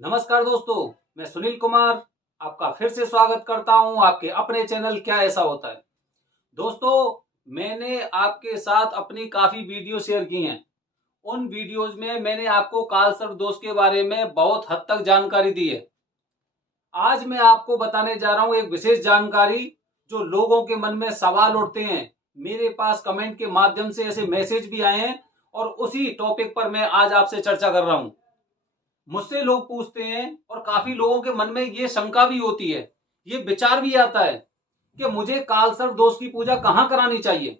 नमस्कार दोस्तों, मैं सुनील कुमार आपका फिर से स्वागत करता हूं आपके अपने चैनल क्या ऐसा होता है। दोस्तों, मैंने आपके साथ अपनी काफी वीडियो शेयर की हैं। उन वीडियोस में मैंने आपको कालसर्प दोष के बारे में बहुत हद तक जानकारी दी है। आज मैं आपको बताने जा रहा हूं एक विशेष जानकारी जो लोगों के मन में सवाल उठते हैं। मेरे पास कमेंट के माध्यम से ऐसे मैसेज भी आए हैं और उसी टॉपिक पर मैं आज आपसे चर्चा कर रहा हूं। मुझसे लोग पूछते हैं और काफी लोगों के मन में ये शंका भी होती है, ये विचार भी आता है कि मुझे कालसर्प दोष की पूजा कहां करानी चाहिए।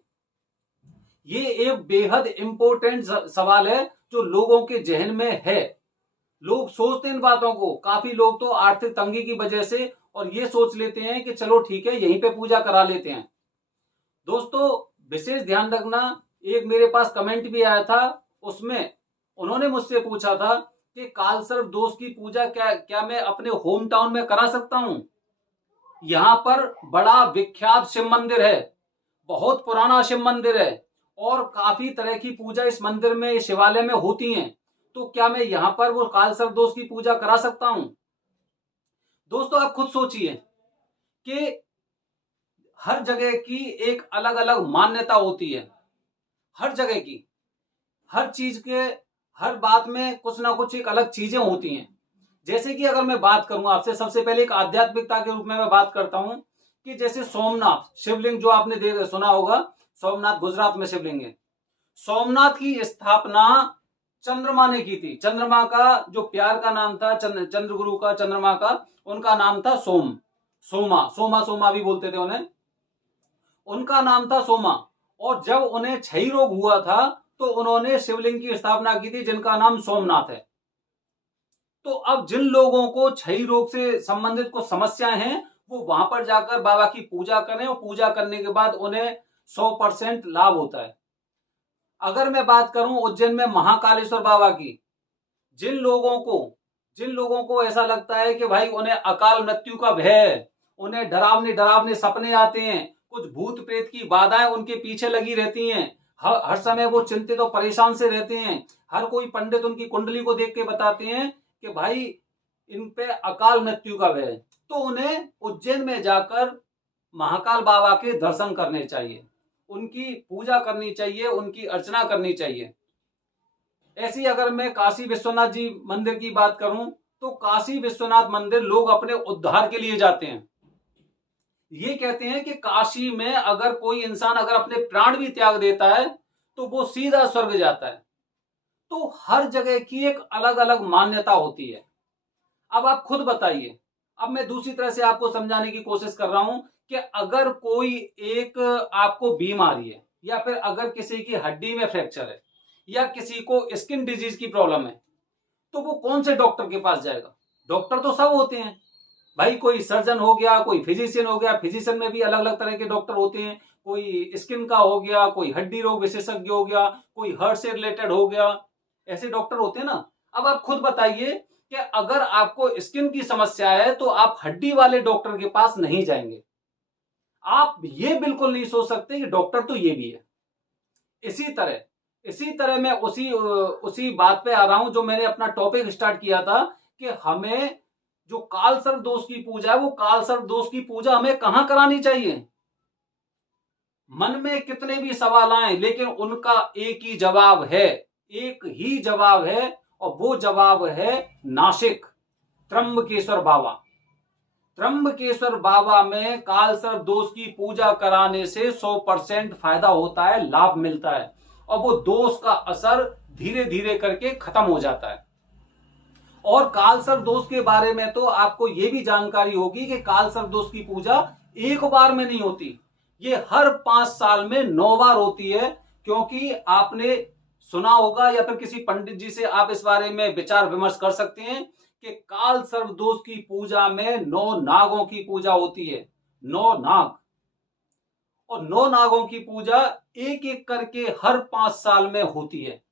ये एक बेहद इंपॉर्टेंट सवाल है जो लोगों के जहन में है। लोग सोचते हैं इन बातों को। काफी लोग तो आर्थिक तंगी की वजह से और ये सोच लेते हैं कि चलो ठीक है, यहीं पे पूजा करा लेते हैं। दोस्तों, विशेष ध्यान रखना, एक मेरे पास कमेंट भी आया था, उसमें उन्होंने मुझसे पूछा था कि कालसर्प दोष की पूजा क्या क्या मैं अपने होम टाउन में करा सकता हूं। यहाँ पर बड़ा विख्यात शिव मंदिर है, बहुत पुराना शिव मंदिर है और काफी तरह की पूजा इस मंदिर में, इस शिवालय में होती हैं। तो क्या मैं यहाँ पर वो कालसर्प दोष की पूजा करा सकता हूं? दोस्तों, आप खुद सोचिए कि हर जगह की एक अलग अलग मान्यता होती है। हर जगह की हर चीज के हर बात में कुछ ना कुछ एक अलग चीजें होती हैं। जैसे कि अगर मैं बात करूं आपसे, सबसे पहले एक आध्यात्मिकता के रूप में मैं बात करता हूं कि जैसे सोमनाथ शिवलिंग जो आपने सुना होगा, सोमनाथ गुजरात में शिवलिंग है। सोमनाथ की स्थापना चंद्रमा ने की थी। चंद्रमा का जो प्यार का नाम था, चंद्रगुरु का, चंद्रमा का, उनका नाम था सोम। सोमा सोमा सोमा भी बोलते थे उन्हें। उनका नाम था सोमा। और जब उन्हें क्षय रोग हुआ था तो उन्होंने शिवलिंग की स्थापना की थी जिनका नाम सोमनाथ है। तो अब जिन लोगों को क्षय रोग से संबंधित कुछ समस्याएं हैं, वो वहां पर जाकर बाबा की पूजा करें और पूजा करने के बाद उन्हें 100% लाभ होता है। अगर मैं बात करूं उज्जैन में महाकालेश्वर बाबा की, जिन लोगों को जिन लोगों को ऐसा लगता है कि भाई उन्हें अकाल मृत्यु का भय है, उन्हें डरावने डरावने सपने आते हैं, कुछ भूत प्रेत की बाधाएं उनके पीछे लगी रहती हैं, हर समय वो चिंतित और परेशान से रहते हैं, हर कोई पंडित उनकी कुंडली को देख के बताते हैं कि भाई इन पे अकाल मृत्यु का भय है, तो उन्हें उज्जैन में जाकर महाकाल बाबा के दर्शन करने चाहिए, उनकी पूजा करनी चाहिए, उनकी अर्चना करनी चाहिए। ऐसी अगर मैं काशी विश्वनाथ जी मंदिर की बात करूं तो काशी विश्वनाथ मंदिर लोग अपने उद्धार के लिए जाते हैं। ये कहते हैं कि काशी में अगर कोई इंसान अगर अपने प्राण भी त्याग देता है तो वो सीधा स्वर्ग जाता है। तो हर जगह की एक अलग अलग मान्यता होती है। अब आप खुद बताइए। अब मैं दूसरी तरह से आपको समझाने की कोशिश कर रहा हूं कि अगर कोई एक आपको बीमारी है या फिर अगर किसी की हड्डी में फ्रैक्चर है या किसी को स्किन डिजीज की प्रॉब्लम है, तो वो कौन से डॉक्टर के पास जाएगा? डॉक्टर तो सब होते हैं भाई, कोई सर्जन हो गया, कोई फिजिशियन हो गया, फिजिशियन में भी अलग अलग तरह के डॉक्टर होते हैं, कोई स्किन का हो गया, कोई हड्डी रोग विशेषज्ञ हो गया, कोई हार्ट से रिलेटेड हो गया, ऐसे डॉक्टर होते हैं ना। अब आप खुद बताइए कि अगर आपको स्किन की समस्या है तो आप हड्डी वाले डॉक्टर के पास नहीं जाएंगे। आप ये बिल्कुल नहीं सोच सकते कि डॉक्टर तो ये भी है। इसी तरह मैं उसी बात पे आ रहा हूं जो मैंने अपना टॉपिक स्टार्ट किया था कि हमें जो कालसर्प दोष की पूजा है, वो कालसर्प दोष की पूजा हमें कहां करानी चाहिए। मन में कितने भी सवाल आए लेकिन उनका एक ही जवाब है, एक ही जवाब है, और वो जवाब है नासिक त्र्यंबकेश्वर बाबा। त्र्यंबकेश्वर बाबा में कालसर्प दोष की पूजा कराने से 100% फायदा होता है, लाभ मिलता है और वो दोष का असर धीरे धीरे करके खत्म हो जाता है। और कालसर्प दोष के बारे में तो आपको यह भी जानकारी होगी कि कालसर्प दोष की पूजा एक बार में नहीं होती, ये हर 5 साल में 9 बार होती है। क्योंकि आपने सुना होगा या फिर किसी पंडित जी से आप इस बारे में विचार विमर्श कर सकते हैं कि कालसर्प दोष की पूजा में 9 नागों की पूजा होती है। 9 नाग, और 9 नागों की पूजा एक एक करके हर 5 साल में होती है।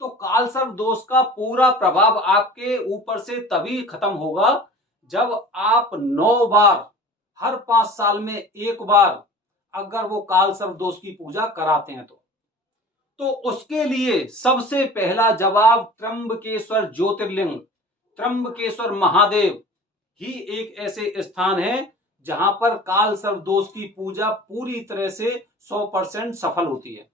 तो कालसर्प दोष का पूरा प्रभाव आपके ऊपर से तभी खत्म होगा जब आप 9 बार, हर 5 साल में एक बार अगर वो कालसर्प दोष की पूजा कराते हैं तो उसके लिए सबसे पहला जवाब त्र्यंबकेश्वर ज्योतिर्लिंग, त्र्यंबकेश्वर महादेव ही एक ऐसे स्थान है जहां पर काल सर्प दोष की पूजा पूरी तरह से 100% सफल होती है।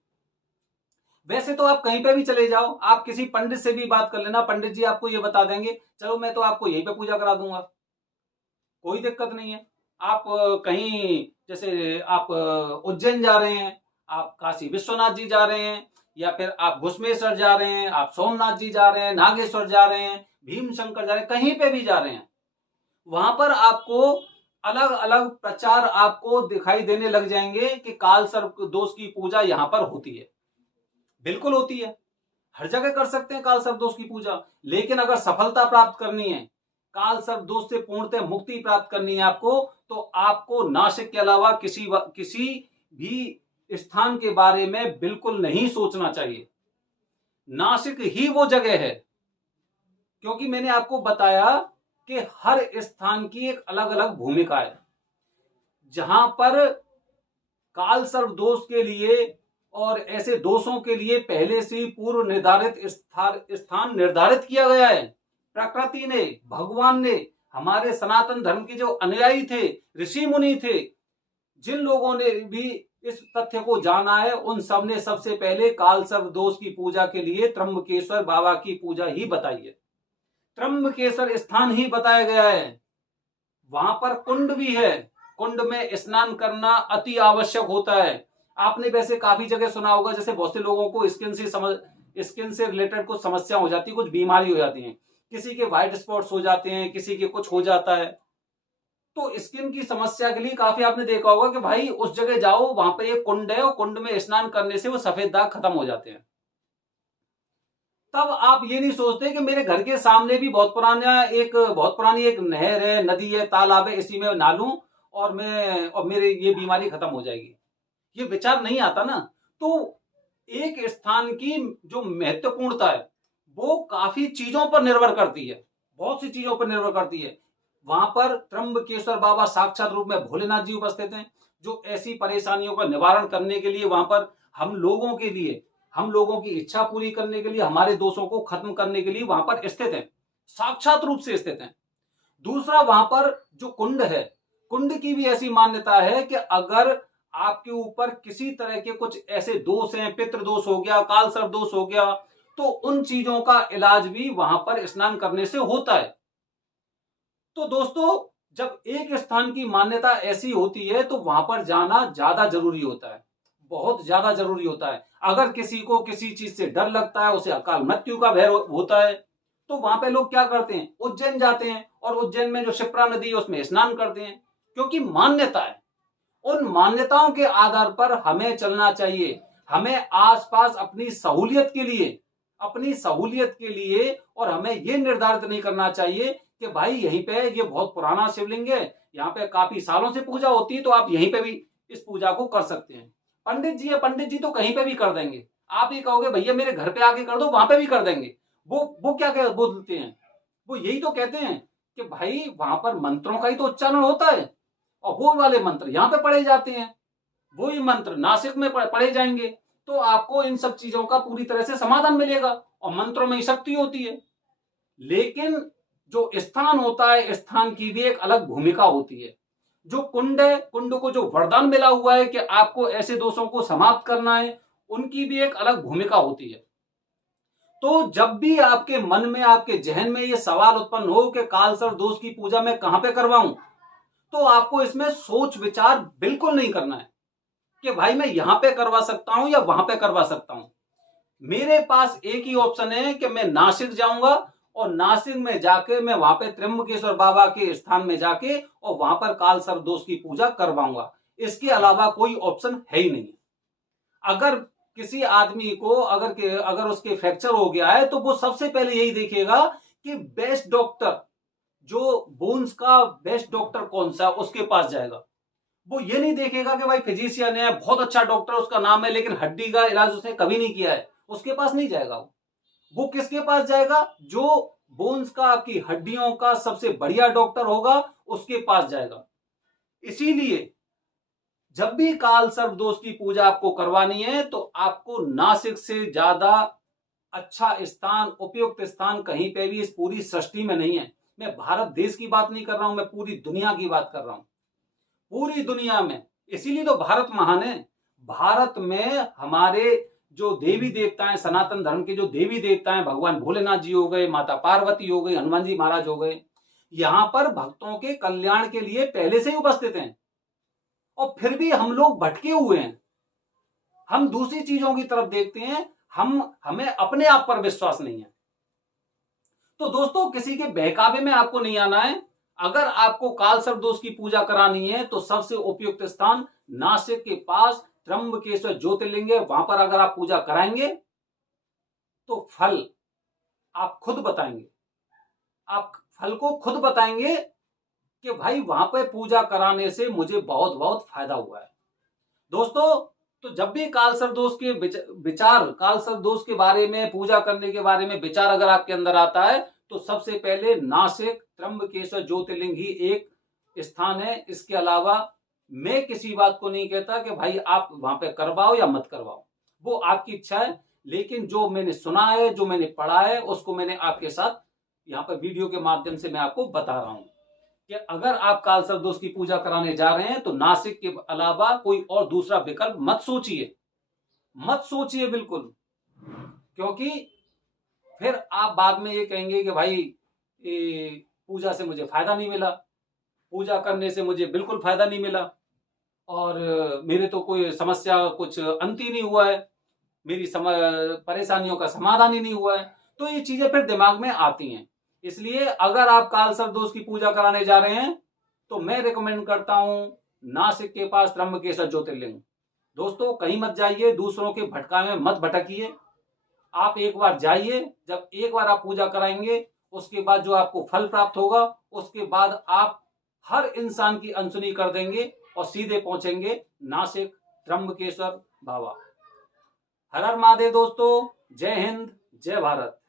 वैसे तो आप कहीं पे भी चले जाओ, आप किसी पंडित से भी बात कर लेना, पंडित जी आपको ये बता देंगे, चलो मैं तो आपको यहीं पे पूजा करा दूंगा, कोई दिक्कत नहीं है। आप कहीं जैसे आप उज्जैन जा रहे हैं, आप काशी विश्वनाथ जी जा रहे हैं, या फिर आप घुसमेश्वर जा रहे हैं, आप सोमनाथ जी जा रहे हैं, नागेश्वर जा रहे हैं, भीमशंकर जा रहे हैं, कहीं पे भी जा रहे हैं, वहां पर आपको अलग अलग प्रचार आपको दिखाई देने लग जाएंगे कि काल सर्प दोष की पूजा यहां पर होती है। बिल्कुल होती है, हर जगह कर सकते हैं काल सर्प दोष की पूजा। लेकिन अगर सफलता प्राप्त करनी है, काल सर्प दोष से पूर्णतः मुक्ति प्राप्त करनी है आपको, तो आपको नासिक के अलावा किसी भी स्थान के बारे में बिल्कुल नहीं सोचना चाहिए। नासिक ही वो जगह है, क्योंकि मैंने आपको बताया कि हर स्थान की एक अलग अलग भूमिका है। जहां पर काल सर्प दोष के लिए और ऐसे दोषों के लिए पहले से पूर्व निर्धारित स्थान निर्धारित किया गया है। प्रकृति ने, भगवान ने, हमारे सनातन धर्म के जो अनुयायी थे, ऋषि मुनि थे, जिन लोगों ने भी इस तथ्य को जाना है, उन सब ने सबसे पहले काल सर्प दोष की पूजा के लिए त्र्यंबकेश्वर बाबा की पूजा ही बताई है। त्र्यंबकेश्वर स्थान ही बताया गया है। वहां पर कुंड भी है, कुंड में स्नान करना अति आवश्यक होता है। आपने वैसे काफी जगह सुना होगा, जैसे बहुत से लोगों को स्किन से रिलेटेड कुछ समस्या हो जाती है, कुछ बीमारी हो जाती है, किसी के व्हाइट स्पॉट्स हो जाते हैं, किसी के कुछ हो जाता है। तो स्किन की समस्या के लिए काफी आपने देखा होगा कि भाई उस जगह जाओ, वहां पे एक कुंड है और कुंड में स्नान करने से वो सफेद दाग खत्म हो जाते हैं। तब आप ये नहीं सोचते कि मेरे घर के सामने भी बहुत पुरानी एक नहर है, नदी है, तालाब है, इसी में नहा लूं और मेरे ये बीमारी खत्म हो जाएगी। ये विचार नहीं आता ना। तो एक स्थान की जो महत्वपूर्णता है वो काफी चीजों पर निर्भर करती है, बहुत सी चीजों पर निर्भर करती है। वहां पर त्र्यंबकेश्वर बाबा साक्षात रूप में भोलेनाथ जी उपस्थित हैं, जो ऐसी परेशानियों का निवारण करने के लिए वहां पर हम लोगों की इच्छा पूरी करने के लिए, हमारे दोषों को खत्म करने के लिए वहां पर स्थित है, साक्षात रूप से स्थित है। दूसरा, वहां पर जो कुंड है, कुंड की भी ऐसी मान्यता है कि अगर आपके ऊपर किसी तरह के कुछ ऐसे दोष हैं, पितृ दोष हो गया, काल सर्प दोष हो गया, तो उन चीजों का इलाज भी वहां पर स्नान करने से होता है। तो दोस्तों, जब एक स्थान की मान्यता ऐसी होती है तो वहां पर जाना ज्यादा जरूरी होता है, बहुत ज्यादा जरूरी होता है। अगर किसी को किसी चीज से डर लगता है, उसे अकाल मृत्यु का भय होता है, तो वहां पे लोग क्या करते हैं, उज्जैन जाते हैं और उज्जैन में जो शिप्रा नदी है उसमें स्नान करते हैं, क्योंकि मान्यता है। उन मान्यताओं के आधार पर हमें चलना चाहिए। हमें आसपास अपनी सहूलियत के लिए और हमें यह निर्धारित नहीं करना चाहिए कि भाई यहीं पे ये बहुत पुराना शिवलिंग है, यहाँ पे काफी सालों से पूजा होती है, तो आप यहीं पे भी इस पूजा को कर सकते हैं। पंडित जी तो कहीं पे भी कर देंगे। आप ये कहोगे भैया मेरे घर पे आके कर दो, वहां पे भी कर देंगे। वो क्या बोलते हैं, वो यही तो कहते हैं कि भाई वहां पर मंत्रों का ही तो उच्चारण होता है, और वो वाले मंत्र यहाँ पे पढ़े जाते हैं, वही मंत्र नासिक में पढ़े जाएंगे, तो आपको इन सब चीजों का पूरी तरह से समाधान मिलेगा, और मंत्रों में ही शक्ति होती है। लेकिन जो स्थान होता है, स्थान की भी एक अलग भूमिका होती है। जो कुंड है, कुंड को जो वरदान मिला हुआ है कि आपको ऐसे दोषों को समाप्त करना है, उनकी भी एक अलग भूमिका होती है। तो जब भी आपके मन में, आपके जहन में ये सवाल उत्पन्न हो कि काल सर्प दोष की पूजा मैं कहां पे करवाऊं, तो आपको इसमें सोच विचार बिल्कुल नहीं करना है कि भाई मैं यहां पे करवा सकता हूं या वहां पे करवा सकता हूं। मेरे पास एक ही ऑप्शन है कि मैं नासिक जाऊंगा, और नासिक में जाके मैं वहां पे त्र्यंबकेश्वर बाबा के स्थान में जाके और वहां पर काल सर्प दोष की पूजा करवाऊंगा। इसके अलावा कोई ऑप्शन है ही नहीं। अगर किसी आदमी को अगर उसके फ्रैक्चर हो गया है, तो वो सबसे पहले यही देखेगा कि बेस्ट डॉक्टर, जो बोन्स का बेस्ट डॉक्टर कौन सा, उसके पास जाएगा। वो ये नहीं देखेगा कि भाई फिजिशियन है, बहुत अच्छा डॉक्टर उसका नाम है, लेकिन हड्डी का इलाज उसने कभी नहीं किया है, उसके पास नहीं जाएगा। वो किसके पास जाएगा, जो बोन्स का, आपकी हड्डियों का सबसे बढ़िया डॉक्टर होगा, उसके पास जाएगा। इसीलिए जब भी काल सर्प दोष की पूजा आपको करवानी है, तो आपको नासिक से ज्यादा अच्छा स्थान, उपयुक्त स्थान कहीं पे भी इस पूरी सृष्टि में नहीं है। मैं भारत देश की बात नहीं कर रहा हूं, मैं पूरी दुनिया की बात कर रहा हूं, पूरी दुनिया में। इसीलिए तो भारत महान है। भारत में हमारे जो देवी देवता हैं, सनातन धर्म के जो देवी देवता हैं, भगवान भोलेनाथ जी हो गए, माता पार्वती हो गई, हनुमान जी महाराज हो गए, यहां पर भक्तों के कल्याण के लिए पहले से ही उपस्थित हैं। और फिर भी हम लोग भटके हुए हैं, हम दूसरी चीजों की तरफ देखते हैं, हमें अपने आप पर विश्वास नहीं है। तो दोस्तों, किसी के बहकावे में आपको नहीं आना है। अगर आपको कालसर्प दोष की पूजा करानी है तो सबसे उपयुक्त स्थान नासिक के पास त्र्यंबकेश्वर ज्योतिर्लिंग है। वहां पर अगर आप पूजा कराएंगे तो फल आप खुद बताएंगे, आप फल को खुद बताएंगे कि भाई वहां पर पूजा कराने से मुझे बहुत बहुत फायदा हुआ है। दोस्तों, तो जब भी कालसर्प दोष के विचार, कालसर्प दोष के बारे में, पूजा करने के बारे में विचार अगर आपके अंदर आता है तो सबसे पहले नासिक त्र्यंबकेश्वर ज्योतिर्लिंग ही एक स्थान है। इसके अलावा मैं किसी बात को नहीं कहता कि भाई आप वहां पे करवाओ या मत करवाओ, वो आपकी इच्छा है। लेकिन जो मैंने सुना है, जो मैंने पढ़ा है, उसको मैंने आपके साथ यहाँ पर वीडियो के माध्यम से मैं आपको बता रहा हूं कि अगर आप कालसर्प दोष की पूजा कराने जा रहे हैं तो नासिक के अलावा कोई और दूसरा विकल्प मत सोचिए, मत सोचिए बिल्कुल। क्योंकि फिर आप बाद में ये कहेंगे कि भाई पूजा से मुझे फायदा नहीं मिला, पूजा करने से मुझे बिल्कुल फायदा नहीं मिला, और मेरे तो कोई समस्या कुछ अंत ही नहीं हुआ है, मेरी परेशानियों का समाधान ही नहीं हुआ है। तो ये चीजें फिर दिमाग में आती हैं। इसलिए अगर आप कालसर्प दोष की पूजा कराने जा रहे हैं तो मैं रिकमेंड करता हूं नासिक के पास त्र्यंबकेश्वर ज्योतिर्लिंग। दोस्तों, कहीं मत जाइए, दूसरों के भटकावे में मत भटकिए। आप एक बार जाइए, जब एक बार आप पूजा कराएंगे उसके बाद जो आपको फल प्राप्त होगा, उसके बाद आप हर इंसान की अनसुनी कर देंगे और सीधे पहुंचेंगे नासिक त्र्यंबकेश्वर बाबा। हर हर महादेव दोस्तों, जय हिंद, जय भारत।